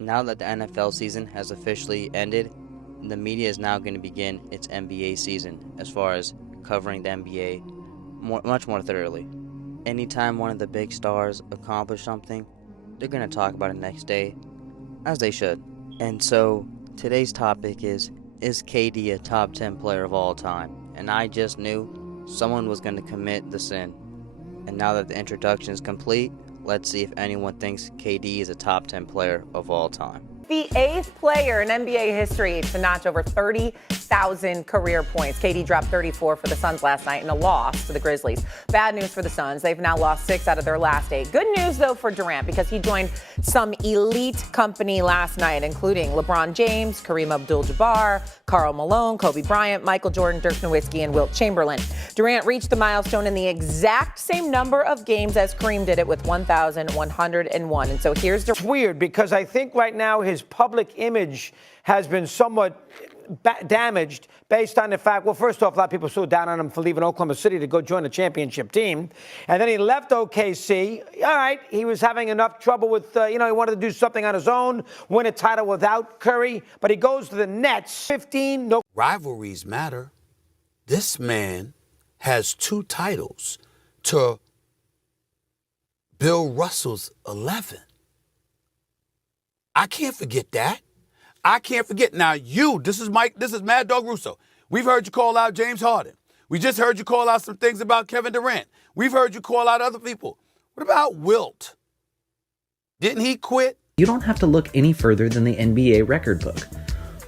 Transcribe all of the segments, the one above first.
Now that the NFL season has officially ended, the media is now going to begin its NBA season as far as covering the NBA much more thoroughly. Anytime one of the big stars accomplish something, they're going to talk about it next day, as they should. And so today's topic is KD a top 10 player of all time? And I just knew someone was going to commit the sin. And now that the introduction is complete, let's see if anyone thinks KD is a top 10 player of all time. The eighth player in NBA history to notch over 30,000 career points. KD dropped 34 for the Suns last night in a loss to the Grizzlies. Bad news for the Suns. They've now lost 6 out of their last 8. Good news, though, for Durant because he joined some elite company last night, including LeBron James, Kareem Abdul-Jabbar, Karl Malone, Kobe Bryant, Michael Jordan, Dirk Nowitzki, and Wilt Chamberlain. Durant reached the milestone in the exact same number of games as Kareem did it with 1,101. And so here's It's weird because I think right now his public image has been somewhat damaged based on the fact, well, first off, a lot of people so down on him for leaving Oklahoma City to go join the championship team. And then he left OKC. All right, he was having enough trouble with, he wanted to do something on his own, win a title without Curry. But he goes to the Nets, 15, no. Rivalries matter. This man has 2 titles to Bill Russell's 11. I can't forget that. I can't forget. Now, this is Mad Dog Russo. We've heard you call out James Harden. We just heard you call out some things about Kevin Durant. We've heard you call out other people. What about Wilt? Didn't he quit? You don't have to look any further than the NBA record book.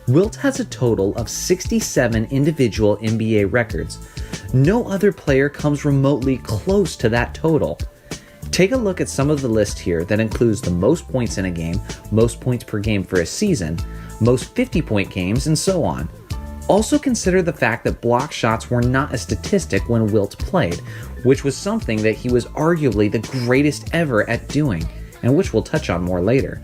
Wilt has a total of 67 individual NBA records. No other player comes remotely close to that total. Take a look at some of the list here that includes the most points in a game, most points per game for a season, most 50-point games, and so on. Also consider the fact that block shots were not a statistic when Wilt played, which was something that he was arguably the greatest ever at doing, and which we'll touch on more later.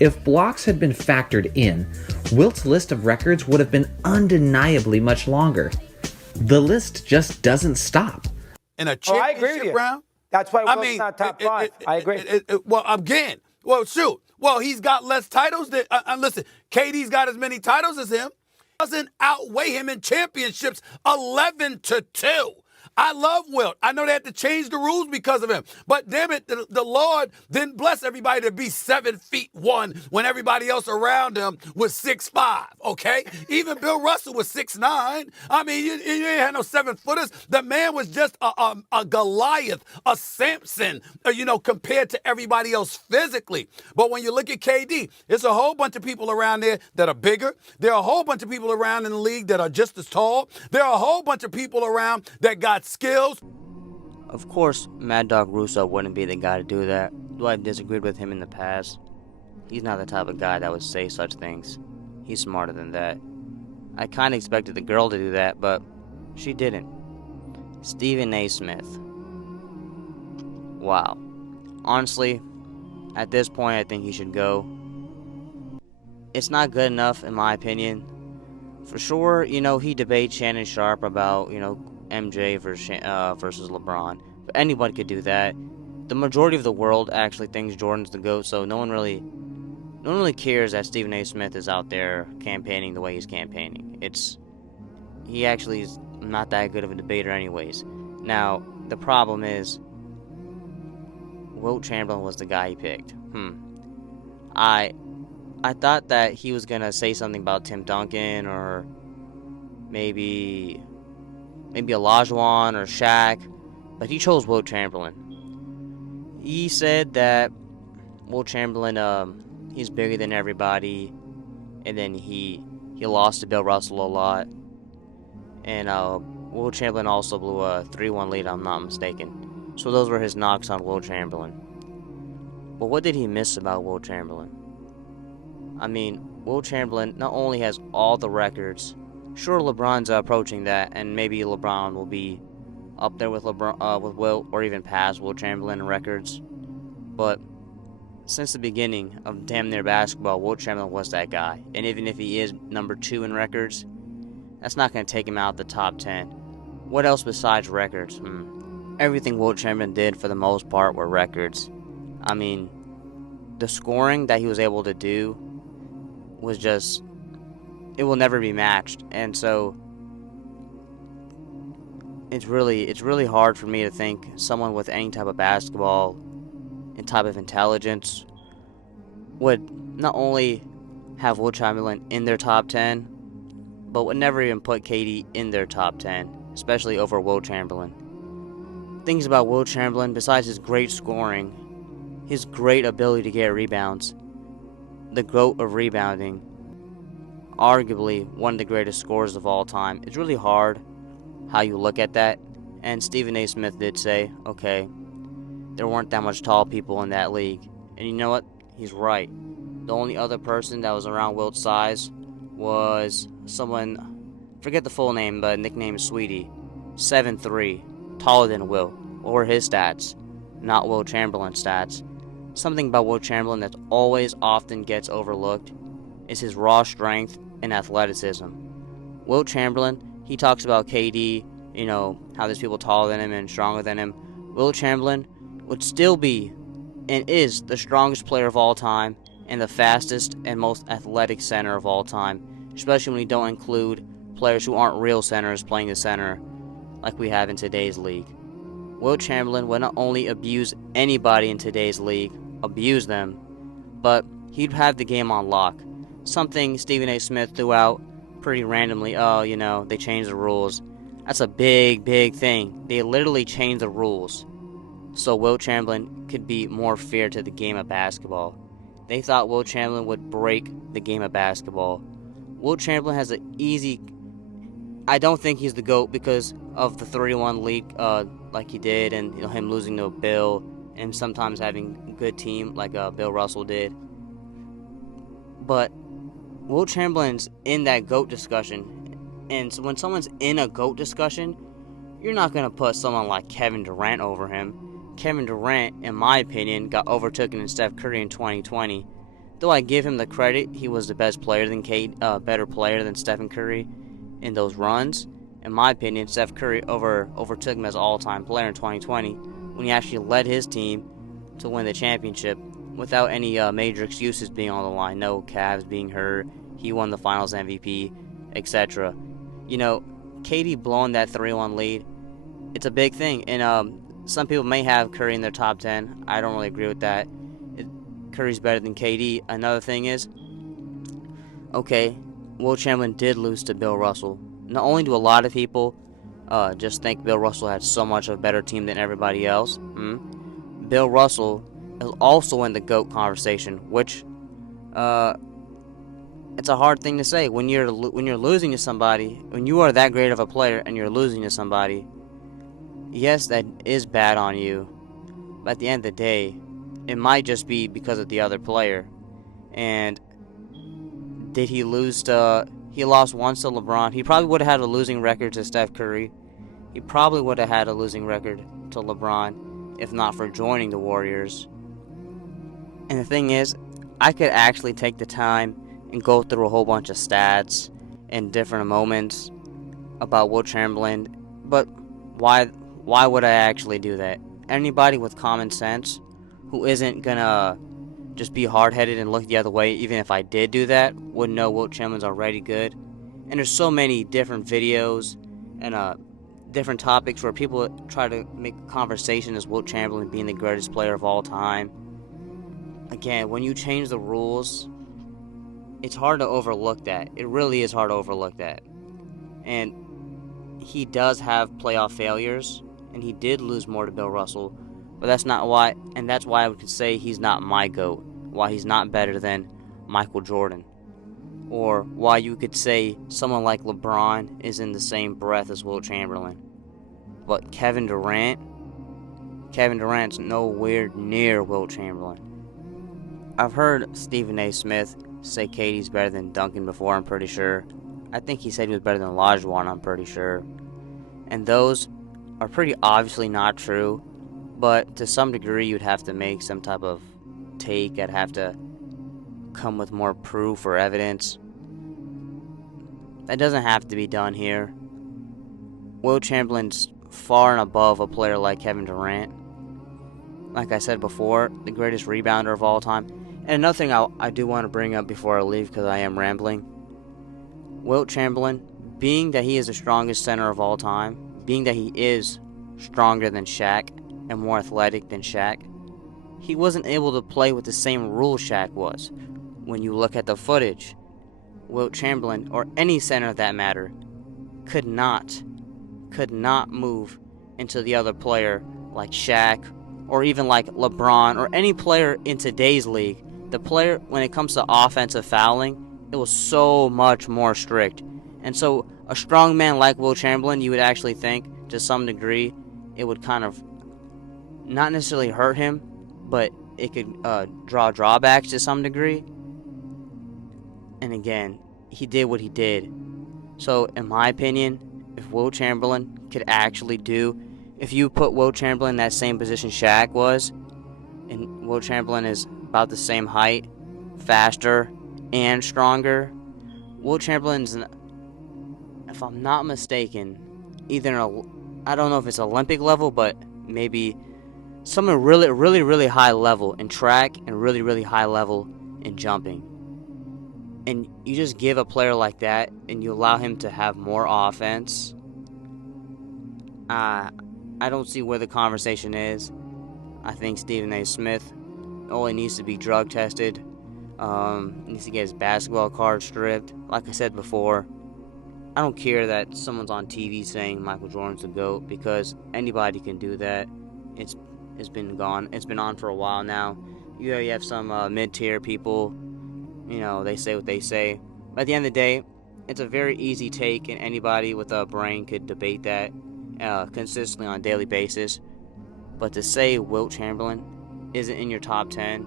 If blocks had been factored in, Wilt's list of records would have been undeniably much longer. The list just doesn't stop. In a championship round? That's why Wilt's not top 5. I agree. He's got less titles than, listen, KD's got as many titles as him. Doesn't outweigh him in championships 11-2. I love Wilt. I know they had to change the rules because of him. But damn it, the Lord didn't bless everybody to be 7'1" when everybody else around him was 6'5", okay? Even Bill Russell was 6'9". I mean, you ain't had no 7-footers. The man was just a Goliath, a Samson, compared to everybody else physically. But when you look at KD, there's a whole bunch of people around there that are bigger. There are a whole bunch of people around in the league that are just as tall. There are a whole bunch of people around that got skills. Of course, Mad Dog Russo wouldn't be the guy to do that. Though I've disagreed with him in the past, he's not the type of guy that would say such things. He's smarter than that. I kind of expected the girl to do that, but she didn't. Stephen A. Smith. Wow. Honestly, at this point, I think he should go. It's not good enough, in my opinion. For sure, he debates Shannon Sharp about, MJ versus LeBron. But anybody could do that. The majority of the world actually thinks Jordan's the GOAT, so no one really cares that Stephen A. Smith is out there campaigning the way he's campaigning. He actually is not that good of a debater anyways. Now, the problem is Wilt Chamberlain was the guy he picked. I thought that he was gonna say something about Tim Duncan or maybe Olajuwon or Shaq, but he chose Wilt Chamberlain. He said that Wilt Chamberlain, he's bigger than everybody, and then he lost to Bill Russell a lot, and Wilt Chamberlain also blew a 3-1 lead, I'm not mistaken. So those were his knocks on Wilt Chamberlain. But what did he miss about Wilt Chamberlain? I mean, Wilt Chamberlain not only has all the records. Sure, LeBron's approaching that, and maybe LeBron will be up there with Wilt, or even past Wilt Chamberlain in records. But since the beginning of damn near basketball, Wilt Chamberlain was that guy. And even if he is number 2 in records, that's not going to take him out of the top 10. What else besides records? Everything Wilt Chamberlain did for the most part were records. I mean, the scoring that he was able to do was just, it will never be matched. And so it's really hard for me to think someone with any type of basketball and type of intelligence would not only have Will Chamberlain in their top 10, but would never even put KD in their top 10, especially over Will Chamberlain. Things about Will Chamberlain, besides his great scoring, his great ability to get rebounds, the GOAT of rebounding, arguably one of the greatest scorers of all time. It's really hard how you look at that. And Stephen A. Smith did say, okay, there weren't that much tall people in that league. And you know what? He's right. The only other person that was around Wilt's size was someone, forget the full name, but nickname is Sweetie, 7'3", taller than Will. What were his stats? Not Will Chamberlain's stats. Something about Will Chamberlain that always often gets overlooked is his raw strength and athleticism. Will Chamberlain, he talks about KD, you know, how there's people taller than him and stronger than him. Will Chamberlain would still be and is the strongest player of all time and the fastest and most athletic center of all time, especially when you don't include players who aren't real centers playing the center like we have in today's league. Will Chamberlain would not only abuse anybody in today's league, abuse them, but he'd have the game on lock. Something Stephen A. Smith threw out pretty randomly. Oh, you know, they changed the rules. That's a big, big thing. They literally changed the rules so Will Chamberlain could be more fair to the game of basketball. They thought Will Chamberlain would break the game of basketball. Will Chamberlain has an easy... I don't think he's the GOAT because of the 3-1 leak like he did, and him losing to Bill, and sometimes having a good team like Bill Russell did. But Will Chamberlain's in that GOAT discussion, and so when someone's in a GOAT discussion, you're not going to put someone like Kevin Durant over him. Kevin Durant, in my opinion, got overtaken in Steph Curry in 2020. Though I give him the credit, he was the best player than better player than Stephen Curry in those runs. In my opinion, Steph Curry overtook him as all-time player in 2020 when he actually led his team to win the championship without any major excuses being on the line. No Cavs being hurt, he won the Finals MVP, etc. You know, KD blowing that 3-1 lead, it's a big thing. And some people may have Curry in their top 10. I don't really agree with that. Curry's better than KD. Another thing is, okay, Will Chamberlain did lose to Bill Russell. Not only do a lot of people just think Bill Russell had so much of a better team than everybody else, Bill Russell is also in the GOAT conversation, which it's a hard thing to say. When you're losing to somebody, when you are that great of a player and you're losing to somebody, yes, that is bad on you. But at the end of the day, it might just be because of the other player. And did he lose to... He lost once to LeBron. He probably would have had a losing record to Steph Curry. He probably would have had a losing record to LeBron if not for joining the Warriors. And the thing is, I could actually take the time and go through a whole bunch of stats and different moments about Will Chamberlain, but why would I actually do that? Anybody with common sense who isn't gonna just be hard-headed and look the other way, even if I did do that, would know Will Chamberlain's already good. And there's so many different videos and different topics where people try to make a conversation as Will Chamberlain being the greatest player of all time. Again, when you change the rules, it's hard to overlook that. It really is hard to overlook that. And he does have playoff failures, and he did lose more to Bill Russell, but that's not why, and that's why I would say he's not my GOAT, why he's not better than Michael Jordan, or why you could say someone like LeBron is in the same breath as Will Chamberlain. But Kevin Durant's nowhere near Will Chamberlain. I've heard Stephen A. Smith say KD's better than Duncan before, I'm pretty sure. I think he said he was better than Olajuwon, I'm pretty sure. And those are pretty obviously not true, but to some degree you'd have to make some type of take. I'd have to come with more proof or evidence. That doesn't have to be done here. Will Chamberlain's far and above a player like Kevin Durant. Like I said before, the greatest rebounder of all time. And another thing I do want to bring up before I leave, because I am rambling. Wilt Chamberlain, being that he is the strongest center of all time, being that he is stronger than Shaq and more athletic than Shaq, he wasn't able to play with the same rules Shaq was. When you look at the footage, Wilt Chamberlain, or any center of that matter, could not move into the other player like Shaq, or even like LeBron, or any player in today's league. The player, when it comes to offensive fouling, it was so much more strict. And so a strong man like Wilt Chamberlain, you would actually think, to some degree, it would kind of not necessarily hurt him, but it could draw drawbacks to some degree. And again, he did what he did. So in my opinion, if Wilt Chamberlain could actually do, if you put Wilt Chamberlain in that same position Shaq was, and Wilt Chamberlain is about the same height, faster, and stronger, Wilt Chamberlain's, if I'm not mistaken, either I don't know if it's Olympic level, but maybe something really high level in track and really high level in jumping. And you just give a player like that and you allow him to have more offense, I don't see where the conversation is. I think Stephen A. Smith only needs to be drug tested, needs to get his basketball card stripped. Like I said before, I don't care that someone's on TV saying Michael Jordan's the GOAT, because anybody can do that. It's been on for a while now. You have some mid-tier people, they say what they say. But at the end of the day, it's a very easy take, and anybody with a brain could debate that consistently on a daily basis. But to say Wilt Chamberlain isn't in your top 10,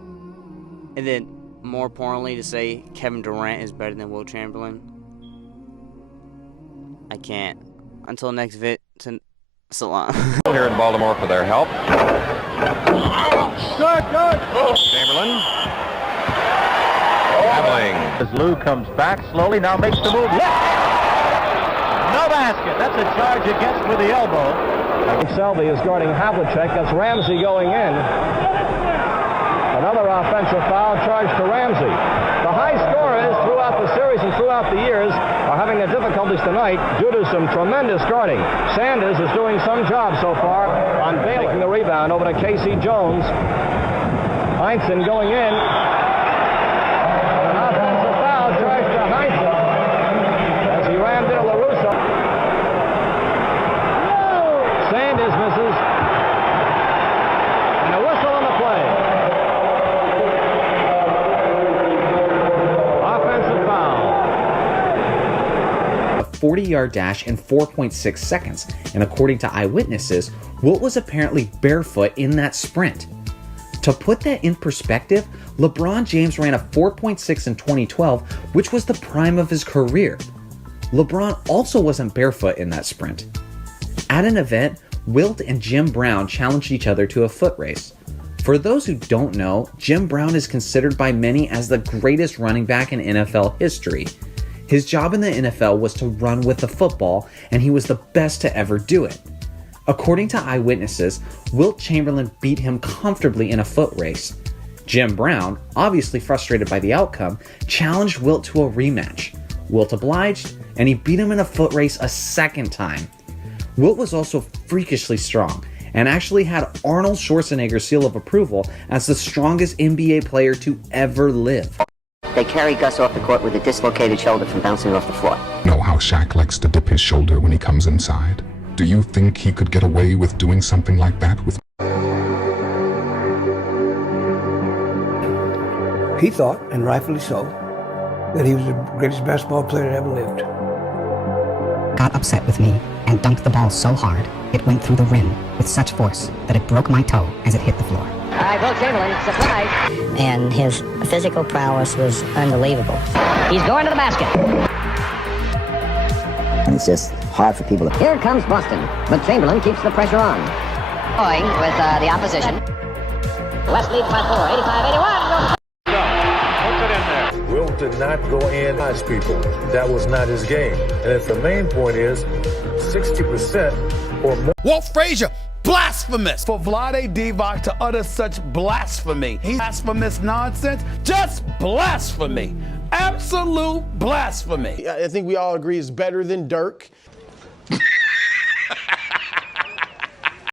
and then more importantly to say Kevin Durant is better than Wilt Chamberlain, I can't. Until next Salam. Here in Baltimore for their help. Good. Chamberlain. Traveling. As Lou comes back slowly, now makes the move. Yes! No basket. That's a charge against with the elbow. Selby is guarding Havlicek. That's Ramsey going in. Another offensive foul charge to Ramsey. The high scorers throughout the series and throughout the years are having their difficulties tonight due to some tremendous guarding. Sanders is doing some job so far on bailing the rebound over to Casey Jones. Heinsohn going in. An offensive foul charged to Heinsohn as he rammed into LaRusso. Sanders misses. And a whistle on the play. Offensive foul. A 40-yard dash in 4.6 seconds, and according to eyewitnesses, Wilt was apparently barefoot in that sprint. To put that in perspective, LeBron James ran a 4.6 in 2012, which was the prime of his career. LeBron also wasn't barefoot in that sprint. At an event, Wilt and Jim Brown challenged each other to a foot race. For those who don't know, Jim Brown is considered by many as the greatest running back in NFL history. His job in the NFL was to run with the football, and he was the best to ever do it. According to eyewitnesses, Wilt Chamberlain beat him comfortably in a foot race. Jim Brown, obviously frustrated by the outcome, challenged Wilt to a rematch. Wilt obliged, and he beat him in a foot race a second time. Wilt was also freakishly strong, and actually had Arnold Schwarzenegger's seal of approval as the strongest NBA player to ever live. They carry Gus off the court with a dislocated shoulder from bouncing off the floor. Know how Shaq likes to dip his shoulder when he comes inside? Do you think he could get away with doing something like that with... He thought, and rightfully so, that he was the greatest basketball player that ever lived. Got upset with me and dunked the ball so hard it went through the rim with such force that it broke my toe as it hit the floor. All right, Wilt Chamberlain, surprise. And his physical prowess was unbelievable. He's going to the basket. And it's just hard for people to... Here comes Boston, but Chamberlain keeps the pressure on. Going with the opposition. West leads by 4, 85-81. Wilt did not go in as people. That was not his game. And if the main point is 60% or more. Walt Frazier blasphemous for Vlade Divac to utter such blasphemy. He's blasphemous nonsense, just blasphemy. Absolute blasphemy. I think we all agree is better than Dirk.